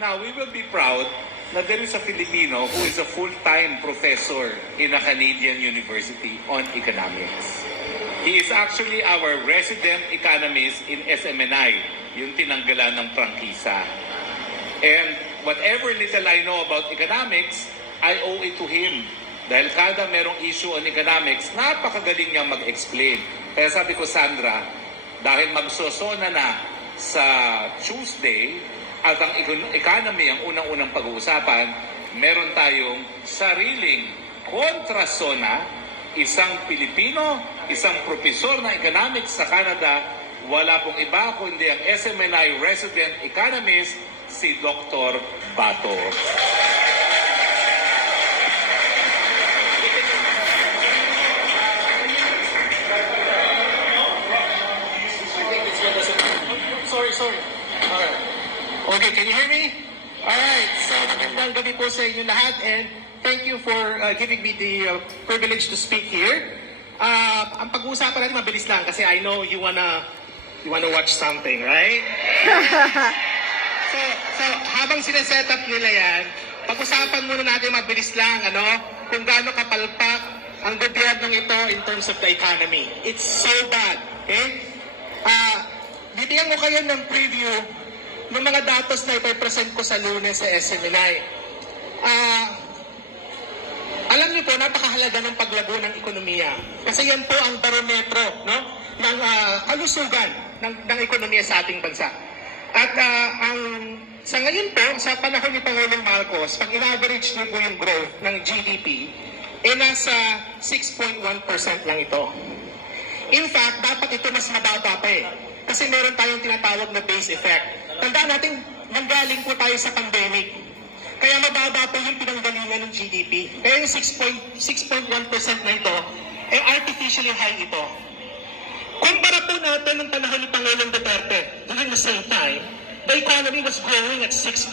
Now, we will be proud that there is a Filipino who is a full-time professor in a Canadian university on economics. He is actually our resident economist in SMNI, yung tinanggalan ng prangkisa. And whatever little I know about economics, I owe it to him. Dahil kada merong issue on economics, napakagaling niya mag-explain. Kaya sabi ko, Sandra, dahil magsosona na sa Tuesday, at ang economy ang unang-unang pag-uusapan, meron tayong sariling kontrasona, isang Pilipino, isang profesor ng economics sa Canada, wala pong iba kundi ang SMNI resident economist, si Dr. Bato. Sorry. Alright. Okay, can you hear me? Alright, so magandang gabi po sa inyo lahat and thank you for giving me the privilege to speak here. Ang pag-uusapan natin mabilis lang kasi I know you wanna watch something, right? so habang sineset up nila yan, pag-usapan muna natin mabilis lang, kung gaano kapalpak ang gobyernong ito in terms of the economy. It's so bad, okay? Bibigyan ko kayo ng preview ng mga datos na ipapresent ko sa Lunes sa SMNI. Alam niyo po, napakahalaga ng paglago ng ekonomiya. Kasi yan po ang barometro, no, ng kalusugan ng ekonomiya sa ating bansa. At sa ngayon po, sa panahon ni Pangulong Marcos, pag in-average niyo po yung growth ng GDP, nasa 6.1% lang ito. In fact, dapat ito mas mababa pa eh. Kasi meron tayong tinatawag na base effect. Tandaan natin, nanggaling po tayo sa pandemic. Kaya mababa po yung pinanggalingan ng GDP. Kaya yung 6.1% na ito, artificially high ito. Kumpara po natin ng panahon ni Pangulong Duterte, during the same time, the economy was growing at 6.4%.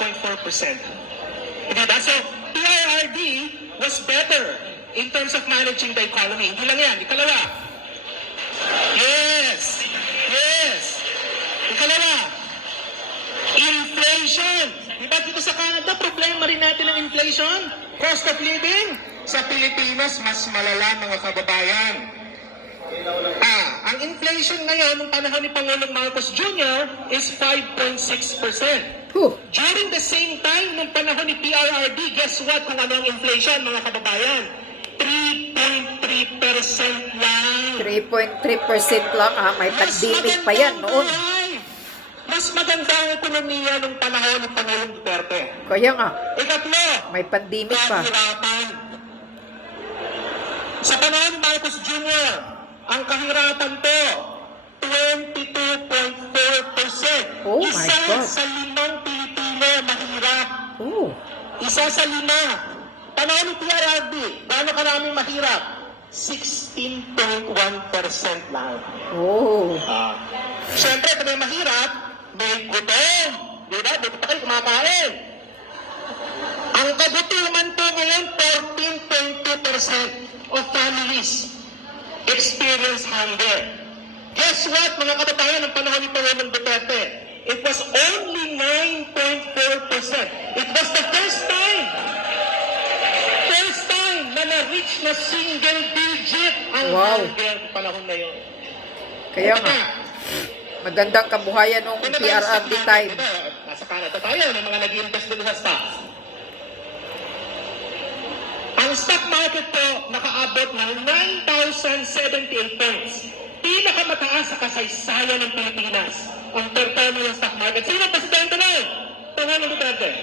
Diba? So, PRRD was better in terms of managing the economy. Hindi lang yan. Ikalawa. Yes. Ikalawa. Inflation. Diba dito sa Canada, problema rin natin ang inflation? Cost of living? Sa Pilipinas, mas malala mga kababayan. Ang inflation ngayon, nung panahon ni Pangulong Marcos Jr. is 5.6%. During the same time, nung panahon ni PRRD, guess what kung ano ang inflation, mga kababayan? 3.3% lang. 3.3% lang may pandemic pa yan noon. Mas maganda ang ekonomiya nung panahon ng Pangulong Duterte. Kaya nga. Ikatlo, may pandemic pa. Kahirapan. Sa panahon ni Marcos Jr., ang kahirapan po, 22.4%. Oh my God. Isa sa 5 Pilipino mahirap. Isa sa 5. Panahon ni PRRD, gaano karaming mahirap? 16.1% lang. Siyempre, kung may mahirap, may gutom. Diba? Dito pa kayo kumakain. Ang kagutuman po ngayon, 14.2% of families experience hunger. Guess what, mga kababayan, ng panahon ni Pangulong Duterte? It was only 9.4%. It was the first time na na-reach na single digit ang hunger ng panahon na yun. Kaya nga, magandang kabuhayan ng PRRD time. Nasa Canada tayo, may mga nag-invest din sa stocks. Ang stock market po nakaabot ng 9,078 points. Pinakamataas sa kasaysayan ng Pilipinas ang performance ng stock market. Sino ang presidente na yun? Pangulong Duterte.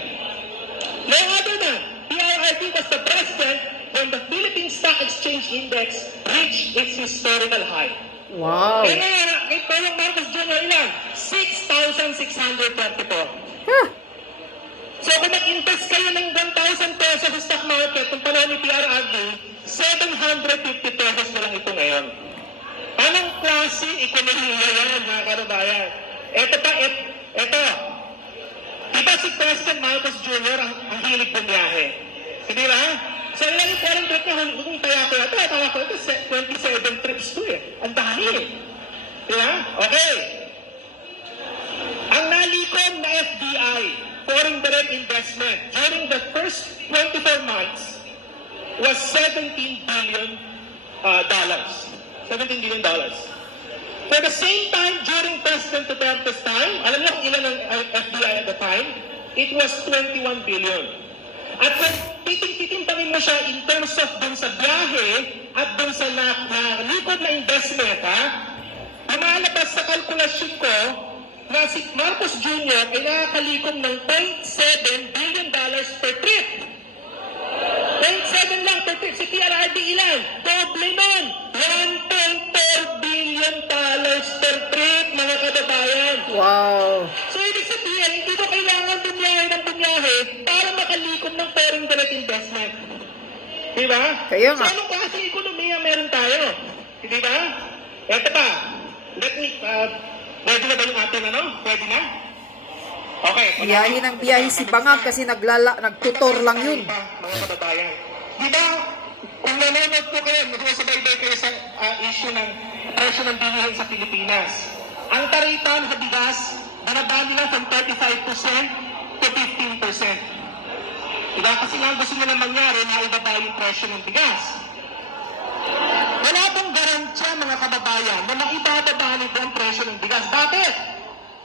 No other than PRRD was the president when the Philippine Stock Exchange Index reached its historical high. Wow. Kaya nga, kay Pangulong Marcos Jr. ilan? 6,634. So kung nag-invest kayo ng 1,000 pesos sa stock market kung panahon ni PRRD, 750 pesos na lang ito ngayon. Anong klase ekonomiya yan, mga kababayan? Ito pa, ito. Diba si President Marcos Jr. ang hilig bumiyahe? Hindi ba? So ilan yung parang trip na kung tawa ko ito, 27 trips to eh. Ang dami eh. Diba? Okay. Ang nalikom na FDI, Foreign Direct direct investment during the first 24 months was $17 billion. $17 billion. For the same time, during President Duterte's time, alam niyo kung ilan ang FDI at the time? It was 21 billion. At kung titingin mo siya in terms of dun sa biyahe at dun sa nalikod na investment, lumalabas sa kalkulasyon ko na si Marcos Jr. ay nakakalikom ng $0.7 billion per trip. 0.7 lang per trip. Si PRRD ilan? Doble nun. $1.4 billion per trip, mga kababayan. Wow. So, ibig sabihin, hindi ko kailangan bumiyahe para makalikom ng foreign direct investment. Diba? Kaya nga. So, anong klaseng ekonomiya meron tayo? Diba? Eto pa. Ready na ba yung ating ano? Ready na? Okay. Biyahe ng biyahe si Bangag kasi nagtutor lang yun. Mga kababayan. Diba? Kung nanonood po kayo, magsasabaybay kayo sa issue ng presyo ng bilihin sa Pilipinas. Ang taripa sa bigas, binaba nila from 35% to 15%. Diba? Kasi nga gusto nila mangyari na ibaba yung presyo ng bigas. Wala bang garantiya, mga kababayan, na maibababa nito ang presyo ng bigas? Bakit?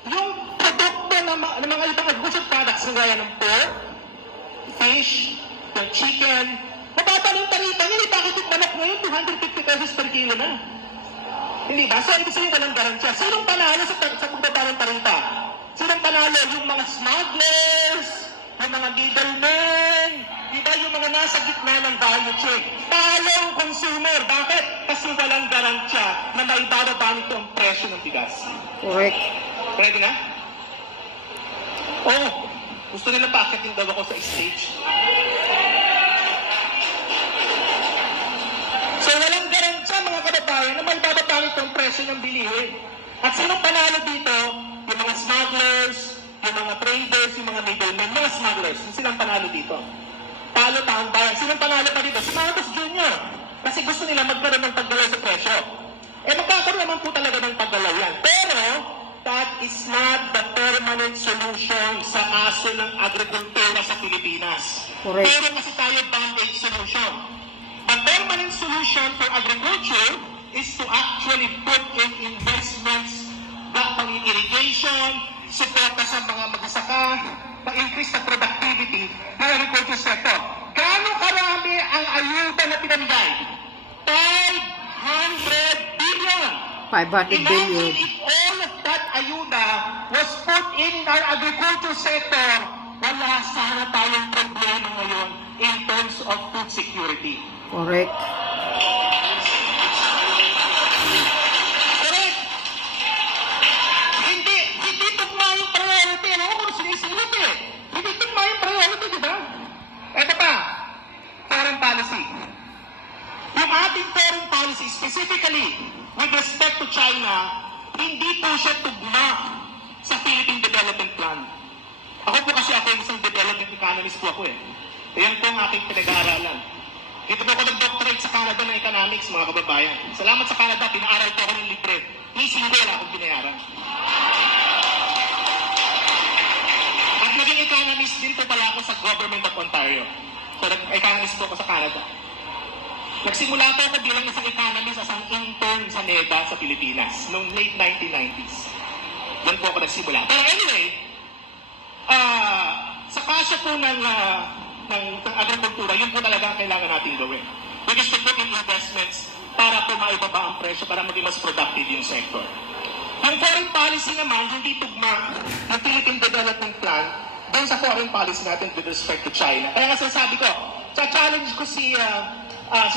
Yung produkto ng mga ibang agricultural products na gaya ng pork, fish, ng chicken, mababa ng taripa nila. Bakit yung manok ngayon, 250 pesos per kilo na? Hindi ba? So, ibig sabihin walang garantiya. Sinong panalo sa pagbaba ng taripa? Sinong panalo? Yung mga smugglers, yung mga middlemen, diba yung mga nasa gitna ng value chain. Talo ang consumer. Bakit? Kasi walang garantiya na maibababa nito ang presyo ng bigas. Correct. Ready na? Oh, gusto nila paakitin daw ako sa stage. So, walang garantiya, mga kababayan, na maibababa nito ang presyo ng bilihin. At sinong panalo dito? Yung mga smugglers, yung mga traders, yung mga middlemen, mga smugglers. Silang panalo dito. Talo taong bayan. Sinong panalo pa dito? Si Marcos Jr. Kasi gusto nila magkaroon ng paggalaw sa presyo. Eh, magkakaroon naman po talaga ng paggalaw yan. Pero, that is not the permanent solution sa aso ng agrikultura sa Pilipinas. Correct. Pero kasi tayo band-aid solution. The permanent solution for agriculture is to actually put in investments, pang-irrigation, suporta sa mga magsasaka, pang-increase sa productivity ng agriculture sector. Gaano karami ang ayuda na pinamigay? 500 billion! 500 billion. Imagine if all of that ayuda was put in our agriculture sector, wala sana tayong problema ngayon in terms of food security. Correct. Correct. Hindi tugma yung priority. Ano ko kung sinisilip eh. Hindi tugma yung priority, di ba? Ito pa, foreign policy. Yung ating foreign policy, specifically with respect to China, hindi po siya tugma sa Philippine Development Plan. Ako po kasi isang development economist po ako eh. Ayan po ang aking pinag-aaralan. Dito po ako nag-doctorate sa Canada ng economics, mga kababayan. Salamat sa Canada, pinaaral po ako ng libre. Ising ko wala akong binayaran. At naging economist din po pala ako sa Government of Ontario. So, economist po ako sa Canada. Nagsimula po ako bilang isang economist as ang intern sa NEDA sa Pilipinas noong late 1990s. Doon po ako nagsimula. Pero anyway, sa kasya po ng agrikultura, yun po talaga ang kailangan natin gawin. We just to put in investments para po maibaba ang presyo, para maging mas productive yung sector. Yung foreign policy naman, hindi tugma ng Philippine Development Plan doon sa foreign policy natin with respect to China. Kaya nga sinasabi ko, challenge ko si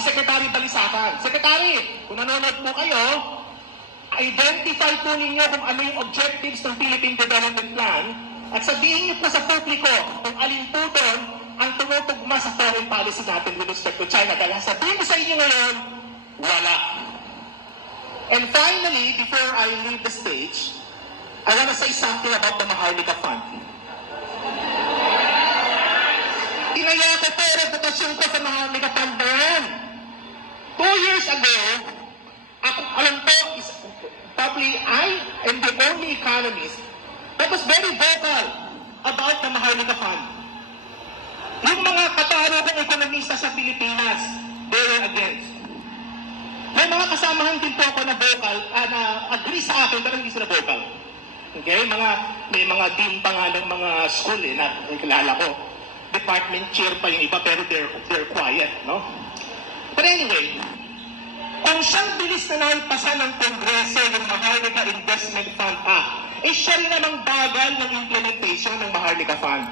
Secretary Balisacan. Secretary, kung nanonood po kayo, identify po ninyo kung ano yung objectives ng Philippine Development Plan at sabihin niyo po sa publiko kung alin po doon ang tumutugma sa foreign policy natin with respect to China. Dahil sabihin ko sa inyo ngayon, wala. And finally, before I leave the stage, I want to say something about the Maharlika Fund. Inaya ko po, reputasyon ko sa Maharlika Fund na yan. 2 years ago, ako, alam po, probably I am the only economist that was very vocal about the Maharlika Fund. Yung mga katarungang ekonomista sa Pilipinas, they were against. May mga kasamahan din po ako na vocal, na agree sa akin, pero hindi sila vocal. Okay? May mga dean pa nga ng mga school na kilala ko. Department chair pa yung iba, pero they're quiet, no? But anyway, kung siyang bilis na naipasa ng Kongreso ng Maharlika Investment Fund Act, siya rin namang bagal ng implementation ng Maharlika Fund.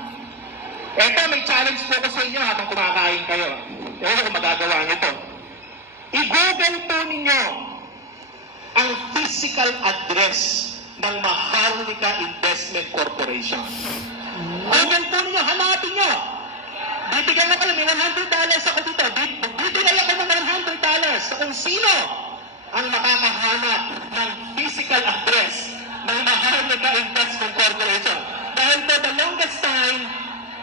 Eto, may challenge po ko sa inyo habang kumakain kayo. Ewan kung magagawa nyo ito. I-google po ninyo ang physical address ng Maharlika Investment Corporation. Google po ninyo, hanapin nyo. Bibigyan na kayo, may $100 ako dito. Bibigyan ako ng $100 sa kung sino ang makakahanap ng physical address ng Maharlika Investment Corporation. Dahil for the longest time,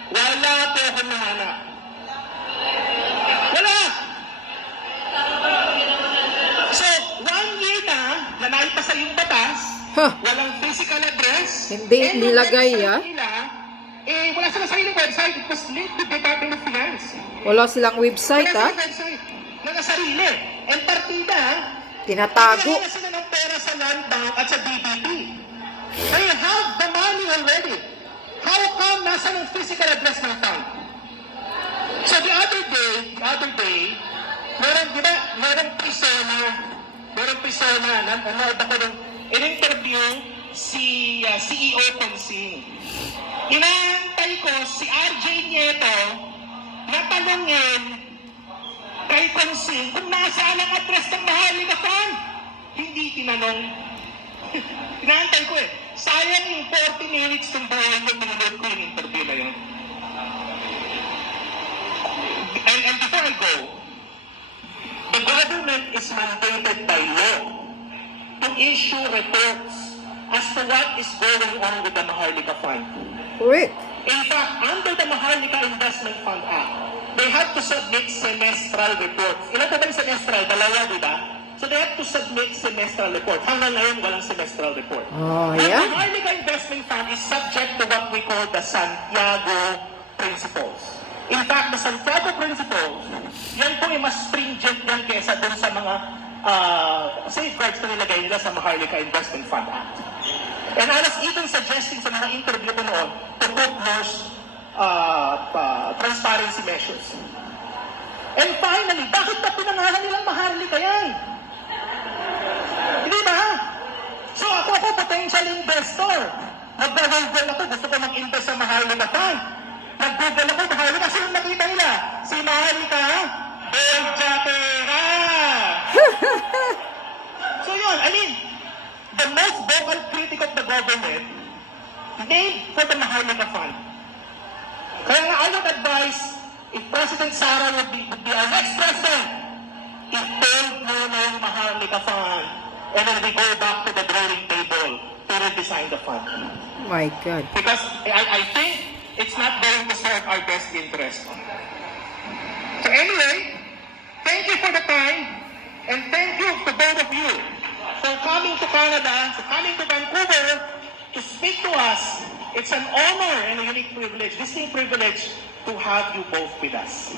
wala po akong nahanap. Wala! So, 1 year na naipasa yung batas, walang physical address, Hindi nilagay, wala silang sariling website. It was linked to the Department of Finance. Wala silang website, Wala silang website. Wala sarili. And partida, Tinatago. Kaya sila ng pera sa Land Bank at sa DBP. They have the money already. How come nasa ng physical address ng fund? So the other day, merong persona, nanood ako ng in-interview si CEO Consing. Inaantay ko si RJ Nieto na tanongin kay Consing kung nasaan ang address ng Maharlika Fund. Hindi tinanong. Inaantay ko Sayang yung 40 minutes ng buhay ko pinanood ko yung interview na yun. And before I go, the government is mandated by law to issue reports as to what is going on with the Maharlika Fund. Correct. In fact, under the Maharlika Investment Fund Act, they have to submit semestral reports. Ilan ba yung semestral? Dalawa, di ba? So they have to submit semestral report. Hanggang ngayon, walang semestral report. Oh, The yeah? Maharlika Investment Fund is subject to what we call the Santiago Principles. In fact, the Santiago Principles, yan po ay mas stringent yan kesa dun sa mga safeguards na nilagay nila sa Maharlika Investment Fund Act. And I was even suggesting sa mga interview ko noon to put more transparency measures. And finally, bakit pa pinangalan nilang Maharlika yan? Hindi ba? So ako potential investor. Nag-Google ako, gusto ko mag-invest sa Maharlika Fund. Nag-Google ako, Maharlika, sino nakita nila? Si Maharlika Berjatera. So yun, I mean, the most vocal critic of the government named for the Maharlika Fund. Kaya nga, I would advise, if President Sara would be our next president, i-told muna yung Maharlika Fund and then we go back to the drawing table to redesign the fund. My God. Because I think it's not going to serve our best interest. So anyway, thank you for the time and thank you to both of you for coming to Canada, for coming to Vancouver to speak to us. It's an honor and a unique privilege, distinct privilege to have you both with us.